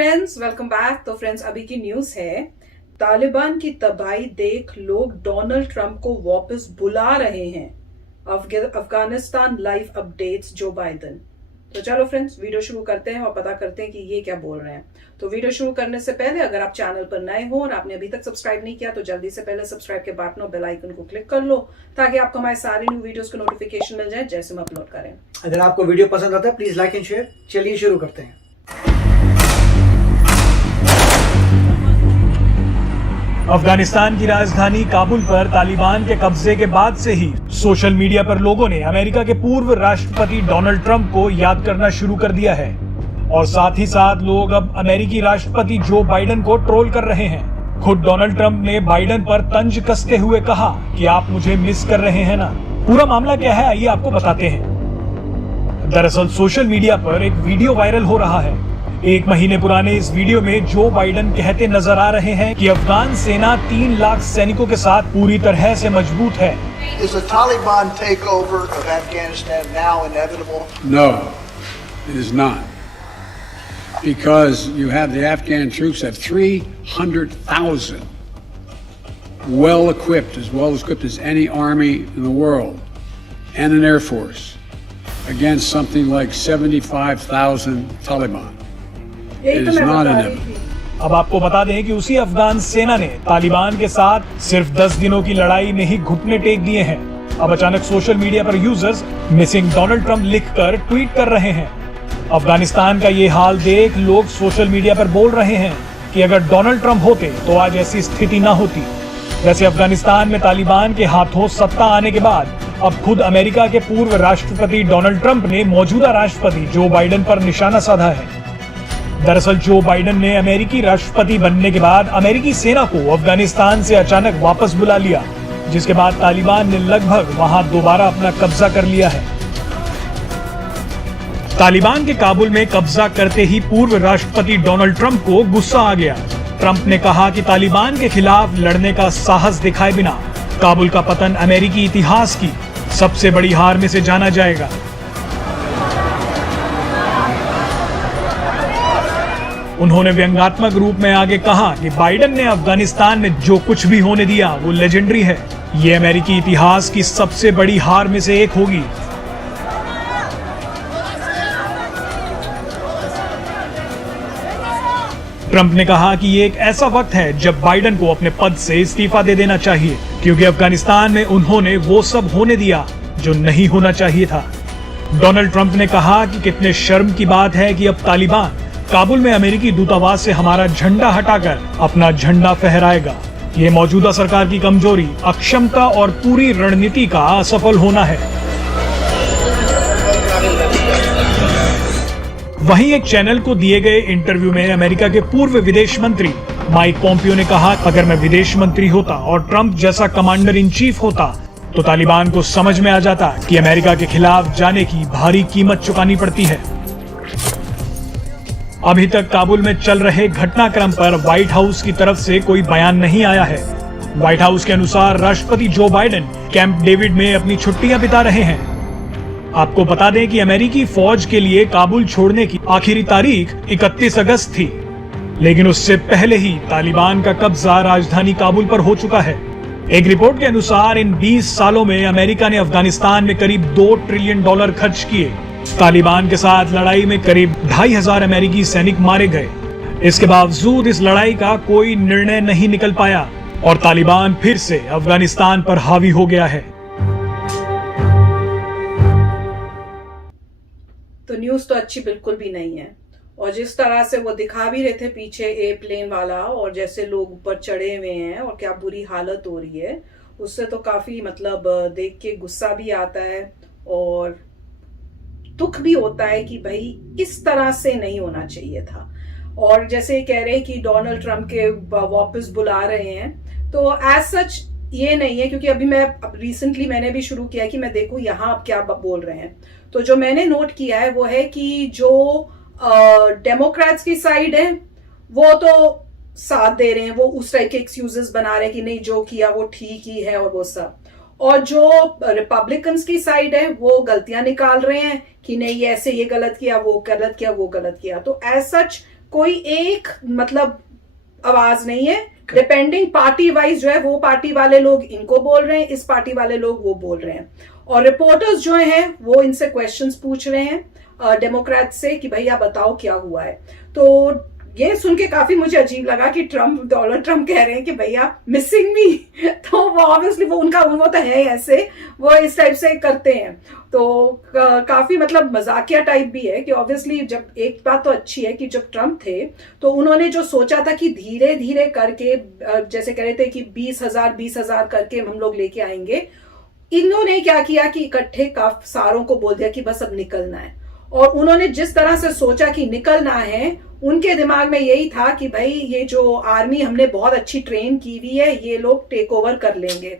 Friends, welcome back. तो friends, अभी की न्यूज है, तालिबान की तबाही देख लोग डोनाल्ड ट्रंप को वापस बुला रहे हैं। अफगानिस्तान लाइव अपडेट्स जो बाइडन। तो चलो फ्रेंड्स, वीडियो शुरू करते हैं और पता करते हैं कि ये क्या बोल रहे हैं। तो वीडियो शुरू करने से पहले अगर आप चैनल पर नए हो और आपने अभी तक सब्सक्राइब नहीं किया तो जल्दी से पहले सब्सक्राइब के बटन और बेल आइकन को क्लिक कर लो ताकि आपको हमारे सारे न्यू वीडियोस के नोटिफिकेशन मिल जाए जैसे हम अपलोड करें। अगर आपको वीडियो पसंद आता है प्लीज लाइक एंड शेयर। चलिए शुरू करते हैं। अफगानिस्तान की राजधानी काबुल पर तालिबान के कब्जे के बाद से ही सोशल मीडिया पर लोगों ने अमेरिका के पूर्व राष्ट्रपति डोनाल्ड ट्रंप को याद करना शुरू कर दिया है और साथ ही साथ लोग अब अमेरिकी राष्ट्रपति जो बाइडन को ट्रोल कर रहे हैं। खुद डोनाल्ड ट्रंप ने बाइडन पर तंज कसते हुए कहा कि आप मुझे मिस कर रहे हैं ना। पूरा मामला क्या है आइए आपको बताते हैं। दरअसल सोशल मीडिया पर एक वीडियो वायरल हो रहा है। 1 महीने पुराने इस वीडियो में जो बाइडन कहते नजर आ रहे हैं कि अफगान सेना 3 लाख सैनिकों के साथ पूरी तरह से मजबूत है। Is the Taliban takeover of Afghanistan now inevitable? No, it is not. Because you have the Afghan troops have 300,000 well equipped as any army in the world, and an air force against something like 75,000 Taliban. It is not inevitable. अब आपको बता दें कि उसी अफगान सेना ने तालिबान के साथ सिर्फ 10 दिनों की लड़ाई में ही घुटने टेक दिए हैं। अब अचानक सोशल मीडिया पर यूजर्स मिसिंग डोनाल्ड ट्रंप लिखकर ट्वीट कर रहे हैं। अफगानिस्तान का ये हाल देख लोग सोशल मीडिया पर बोल रहे हैं कि अगर डोनाल्ड ट्रंप होते तो आज ऐसी स्थिति ना होती। वैसे अफगानिस्तान में तालिबान के हाथों सत्ता आने के बाद अब खुद अमेरिका के पूर्व राष्ट्रपति डोनाल्ड ट्रंप ने मौजूदा राष्ट्रपति जो बाइडन पर निशाना साधा है। दरअसल जो बाइडन ने अमेरिकी राष्ट्रपति बनने के बाद अमेरिकी सेना को अफगानिस्तान से अचानक वापस बुला लिया, जिसके बाद तालिबान ने लगभग वहां दोबारा अपना कब्जा कर लिया है। तालिबान के काबुल में कब्जा करते ही पूर्व राष्ट्रपति डोनाल्ड ट्रंप को गुस्सा आ गया। ट्रंप ने कहा कि तालिबान के खिलाफ लड़ने का साहस दिखाए बिना काबुल का पतन अमेरिकी इतिहास की सबसे बड़ी हार में से जाना जाएगा। उन्होंने व्यंग्यात्मक रूप में आगे कहा कि बाइडन ने अफगानिस्तान में जो कुछ भी होने दिया वो लेजेंडरी है। ये अमेरिकी इतिहास की सबसे बड़ी हार में से एक होगी। ट्रंप ने कहा कि ये एक ऐसा वक्त है जब बाइडन को अपने पद से इस्तीफा दे देना चाहिए क्योंकि अफगानिस्तान में उन्होंने वो सब होने दिया जो नहीं होना चाहिए था। डोनाल्ड ट्रंप ने कहा कि कितने शर्म की बात है कि अब तालिबान काबुल में अमेरिकी दूतावास से हमारा झंडा हटाकर अपना झंडा फहराएगा। ये मौजूदा सरकार की कमजोरी, अक्षमता और पूरी रणनीति का असफल होना है। वहीं एक चैनल को दिए गए इंटरव्यू में अमेरिका के पूर्व विदेश मंत्री माइक पोम्पियो ने कहा, अगर मैं विदेश मंत्री होता और ट्रंप जैसा कमांडर इन चीफ होता तो तालिबान को समझ में आ जाता कि अमेरिका के खिलाफ जाने की भारी कीमत चुकानी पड़ती है। अभी तक काबुल में चल रहे घटनाक्रम पर व्हाइट हाउस की तरफ से कोई बयान नहीं आया है। व्हाइट हाउस के अनुसार राष्ट्रपति जो बाइडन कैंप डेविड में अपनी छुट्टियां बिता रहे हैं। आपको बता दें कि अमेरिकी फौज के लिए काबुल छोड़ने की आखिरी तारीख 31 अगस्त थी, लेकिन उससे पहले ही तालिबान का कब्जा राजधानी काबुल पर हो चुका है। एक रिपोर्ट के अनुसार इन 20 सालों में अमेरिका ने अफगानिस्तान में करीब $2 ट्रिलियन खर्च किए। तालिबान के साथ लड़ाई में करीब 2,500 अमेरिकी सैनिक मारे गए। इसके बावजूद इस लड़ाई का कोई निर्णय नहीं निकल पाया और तालिबान फिर से अफगानिस्तान पर हावी हो गया है। तो न्यूज तो अच्छी बिल्कुल भी नहीं है और जिस तरह से वो दिखा भी रहे थे पीछे एयरप्लेन वाला और जैसे लोग ऊपर चढ़े हुए हैं और क्या बुरी हालत हो रही है, उससे तो काफी देख के गुस्सा भी आता है और दुख भी होता है कि भाई इस तरह से नहीं होना चाहिए था। और जैसे कह रहे हैं कि डोनाल्ड ट्रंप के वापस बुला रहे हैं, तो एज सच ये नहीं है क्योंकि अभी रिसेंटली मैंने भी शुरू किया कि मैं देखूं यहाँ अब क्या बोल रहे हैं। तो जो मैंने नोट किया है वो है कि जो डेमोक्रेट्स की साइड है वो तो साथ दे रहे हैं, वो उस टाइप के एक्सक्यूजेस बना रहे हैं कि नहीं जो किया वो ठीक ही है और वो सब, और जो रिपब्लिकन्स की साइड है वो गलतियां निकाल रहे हैं कि नहीं ऐसे ये गलत किया वो गलत किया वो गलत किया। तो एज सच कोई एक मतलब आवाज नहीं है। डिपेंडिंग पार्टी वाइज जो है, वो पार्टी वाले लोग इनको बोल रहे हैं, इस पार्टी वाले लोग वो बोल रहे हैं, और रिपोर्टर्स जो हैं वो इनसे क्वेश्चंस पूछ रहे हैं डेमोक्रेट से कि भैया बताओ क्या हुआ है। तो ये सुन के काफी मुझे अजीब लगा कि डोनाल्ड ट्रम्प कह रहे हैं कि भैया मिसिंग मी। तो वो ऑब्वियसली वो तो है ऐसे, वो इस टाइप से करते हैं। तो काफी मतलब मजाकिया टाइप भी है कि ऑब्वियसली जब एक बात तो अच्छी है कि जब ट्रम्प थे तो उन्होंने जो सोचा था कि धीरे धीरे करके जैसे कह रहे थे कि 20,000 करके हम लोग लेके आएंगे, इन्होंने क्या किया कि इकट्ठे काफी सारों को बोल दिया कि बस अब निकलना है। और उन्होंने जिस तरह से सोचा कि निकलना है, उनके दिमाग में यही था कि भाई ये जो आर्मी हमने बहुत अच्छी ट्रेन की हुई है, ये लोग टेक ओवर कर लेंगे।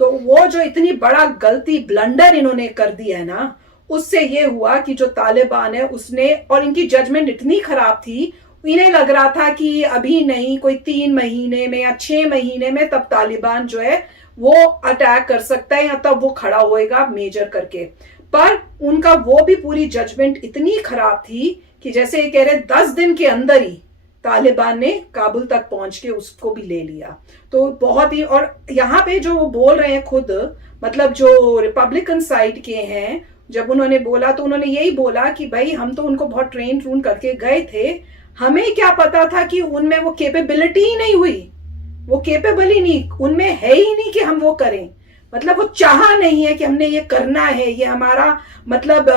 तो वो जो इतनी बड़ा गलती ब्लंडर इन्होंने कर दिया है ना, उससे ये हुआ कि जो तालिबान है उसने, और इनकी जजमेंट इतनी खराब थी, इन्हें लग रहा था कि अभी नहीं, कोई 3 महीने में या 6 महीने में तब तालिबान जो है वो अटैक कर सकता है या तब वो खड़ा होएगा मेजर करके। पर उनका वो भी पूरी जजमेंट इतनी खराब थी कि जैसे ये कह रहे 10 दिन के अंदर ही तालिबान ने काबुल तक पहुंच के उसको भी ले लिया। तो बहुत ही, और यहाँ पे जो वो बोल रहे हैं खुद, मतलब जो रिपब्लिकन साइड के हैं, जब उन्होंने बोला तो उन्होंने यही बोला कि भाई हम तो उनको बहुत ट्रेन करके गए थे, हमें क्या पता था कि उनमें वो कैपेबिलिटी ही नहीं हुई, वो कैपेबल ही नहीं, उनमें है ही नहीं कि हम वो करें। मतलब वो चाहा नहीं है कि हमने ये करना है, ये हमारा मतलब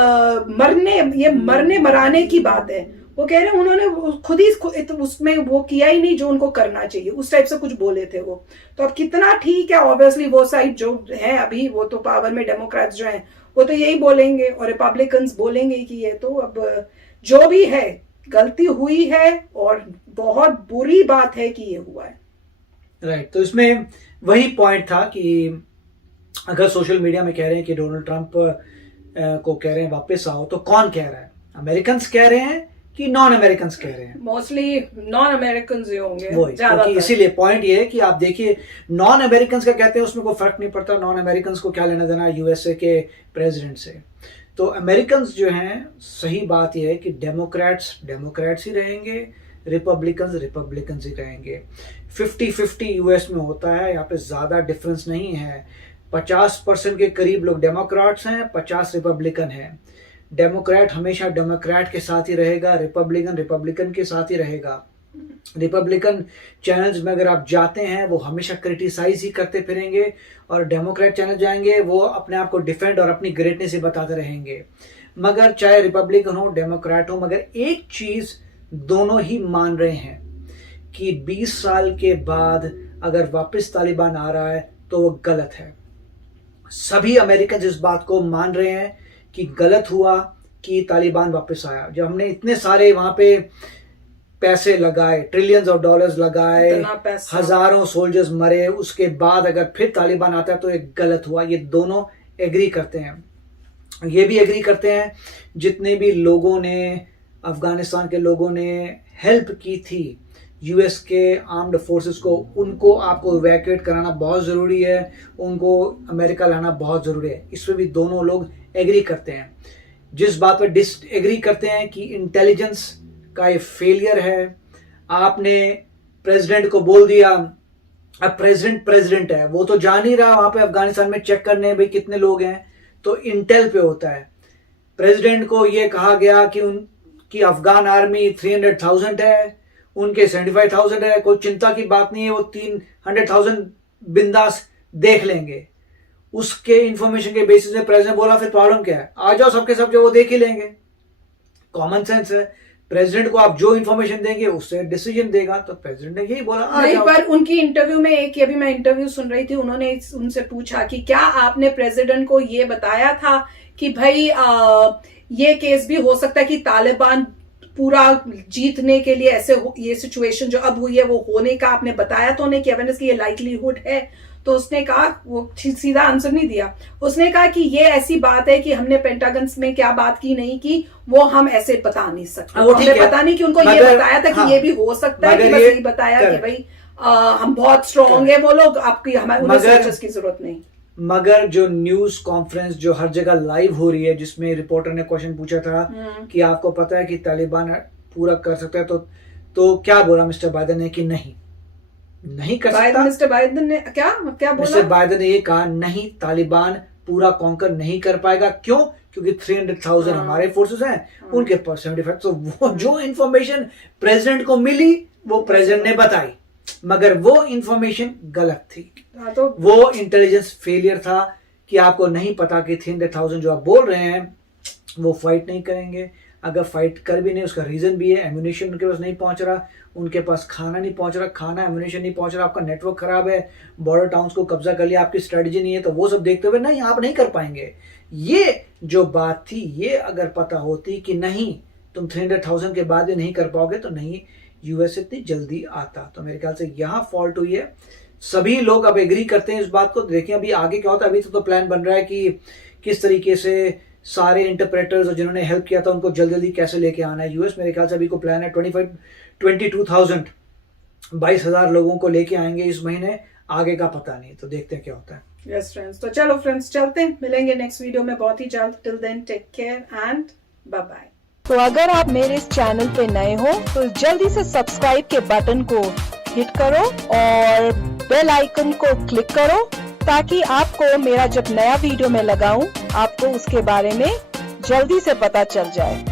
मरने मराने की बात है। वो कह रहे हैं उन्होंने खुद ही उसमें वो किया ही नहीं जो उनको करना चाहिए, उस टाइप से कुछ बोले थे वो। तो अब कितना ठीक है, ऑब्वियसली वो साइड जो है अभी वो तो पावर में, डेमोक्रेट्स जो हैं वो तो यही बोलेंगे और रिपब्लिकन्स बोलेंगे कि ये तो अब जो भी है गलती हुई है और बहुत बुरी बात है कि ये हुआ है। राइट, तो इसमें वही पॉइंट था कि अगर सोशल मीडिया में कह रहे हैं कि डोनाल्ड ट्रंप को कह रहे हैं वापस आओ, तो कौन कह रहा है? अमेरिकन कह रहे हैं कि नॉन अमेरिकन कह रहे हैं? मोस्टली नॉन अमेरिकन ही होंगे क्योंकि इसीलिए पॉइंट ये है कि आप देखिए, नॉन अमेरिकन का कहते हैं उसमें कोई फर्क नहीं पड़ता, नॉन अमेरिकन को क्या लेना देना यूएसए के प्रेसिडेंट से। तो अमेरिकन जो हैं, सही बात यह है कि डेमोक्रेट्स ही रहेंगे, रिपब्लिकन ही रहेंगे। 50-50 यूएस में होता है, यहाँ पे ज्यादा डिफरेंस नहीं है। 50% के करीब लोग डेमोक्रेट्स हैं, 50 रिपब्लिकन हैं। डेमोक्रेट हमेशा डेमोक्रेट के साथ ही रहेगा, रिपब्लिकन के साथ ही रहेगा। रिपब्लिकन चैनल्स में अगर आप जाते हैं वो हमेशा क्रिटिसाइज ही करते फिरेंगे, और डेमोक्रेट चैनल जाएंगे वो अपने आप को डिफेंड और अपनी ग्रेटनेस ही बताते रहेंगे। मगर चाहे रिपब्लिकन हो डेमोक्रेट हो, मगर एक चीज दोनों ही मान रहे हैं कि 20 साल के बाद अगर वापस तालिबान आ रहा है तो वो गलत है। सभी अमेरिकन इस बात को मान रहे हैं कि गलत हुआ कि तालिबान वापस आया। जब हमने इतने सारे वहां पे पैसे लगाए, ट्रिलियंस ऑफ डॉलर्स लगाए, हजारों सोल्जर्स मरे, उसके बाद अगर फिर तालिबान आता है तो ये गलत हुआ। ये दोनों एग्री करते हैं। ये भी एग्री करते हैं जितने भी लोगों ने, अफगानिस्तान के लोगों ने हेल्प की थी यूएस के आर्म्ड फोर्सेस को, उनको आपको इवैक्यूएट कराना बहुत ज़रूरी है, उनको अमेरिका लाना बहुत ज़रूरी है। इस पर भी दोनों लोग एग्री करते हैं। जिस बात पर डिसएग्री करते हैं कि इंटेलिजेंस का ये फेलियर है। आपने प्रेसिडेंट को बोल दिया, अब प्रेसिडेंट है, वो तो जान ही रहा वहां पे अफगानिस्तान में चेक करने भाई कितने लोग हैं, तो इंटेल पे होता है। प्रेसिडेंट को ये कहा गया कि उनकी अफगान आर्मी 300,000 है, उनके 75,000 है, कोई चिंता की बात नहीं है, वो 300,000 बिंदास देख लेंगे। उसके इंफॉर्मेशन के बेसिस में प्रेसिडेंट बोला फिर प्रॉब्लम क्या है, आ जाओ सबके सब, जो वो देख ही लेंगे। कॉमन सेंस है, प्रेसिडेंट को आप जो इंफॉर्मेशन देंगे उससे डिसीजन देगा, तो प्रेसिडेंट ने यही बोला नहीं। पर उनकी इंटरव्यू में, एक अभी मैं इंटरव्यू सुन रही थी, उन्होंने उनसे पूछा कि क्या आपने प्रेसिडेंट को ये बताया था कि भाई ये केस भी हो सकता है कि तालिबान पूरा जीतने के लिए ऐसे ये सिचुएशन जो अब हुई है वो होने का आपने बताया तो नहीं कि एविडेंस की ये लाइकलीहुड है? तो उसने कहा, वो सीधा आंसर नहीं दिया, उसने कहा कि ये ऐसी बात है कि हमने पेंटागन में क्या बात की नहीं की, वो हम ऐसे बता नहीं सकते। हमने पता नहीं कि उनको ये बताया था कि ये भी हो सकता है, कि बस ये बताया कि भाई हम बहुत स्ट्रांग है वो लोग, आपकी हमारे सर्चेस की जरूरत नहीं। मगर जो न्यूज कॉन्फ्रेंस जो हर जगह लाइव हो रही है, जिसमें रिपोर्टर ने क्वेश्चन पूछा था कि आपको पता है कि तालिबान पूरा कर सकता है, तो तो क्या बोला मिस्टर बाइडेन ने कि नहीं कर सकता। मिस्टर बाइडेन ने क्या बोला? मिस्टर बाइडेन ने ये कहा नहीं, तालिबान पूरा कॉन्कर नहीं कर पाएगा। क्यों? क्योंकि 300,000 हमारे फोर्सेस हैं, उनके पास 75। तो वो जो इंफॉर्मेशन प्रेसिडेंट को मिली वो प्रेसिडेंट ने बताई, मगर वो इंफॉर्मेशन गलत थी। तो वो इंटेलिजेंस फेलियर था कि आपको नहीं पता कि 300,000 जो आप बोल रहे हैं वो फाइट नहीं करेंगे। अगर फाइट कर भी नहीं, उसका रीजन भी है, एम्यूनिशन उनके पास नहीं पहुंच रहा, उनके पास खाना नहीं पहुंच रहा, खाना एम्यूनिशन नहीं पहुंच रहा, आपका नेटवर्क खराब है, बॉर्डर टाउन्स को कब्जा कर लिया, आपकी स्ट्रेटजी नहीं है। तो वो सब देखते हुए नहीं, आप नहीं कर पाएंगे। ये जो बात थी, ये अगर पता होती कि नहीं तुम 300,000 के बाद भी नहीं कर पाओगे तो नहीं यूएस इतनी जल्दी आता। तो मेरे ख्याल से यहाँ फॉल्ट हुई है। सभी लोग अब एग्री करते हैं इस बात को। देखिए अभी आगे क्या होता है। अभी तो प्लान बन रहा है कि किस तरीके से सारे इंटरप्रेटर्स और जिन्होंने हेल्प किया था उनको जल्दी जल्दी कैसे लेके आना है यूएस। मेरे ख्याल से अभी को प्लान है 22,000 लोगों को लेके आएंगे इस महीने। आगे का पता नहीं, तो देखते हैं क्या होता है। यस फ्रेंड्स, तो चलो फ्रेंड्स चलते हैं, मिलेंगे नेक्स्ट वीडियो में बहुत ही जल्द। Till then take care and bye bye. तो अगर आप मेरे इस चैनल पे नए हो तो जल्दी से सब्सक्राइब के बटन को हिट करो और बेल आइकन को क्लिक करो ताकि आपको मेरा जब नया वीडियो मैं लगाऊं आपको उसके बारे में जल्दी से पता चल जाए।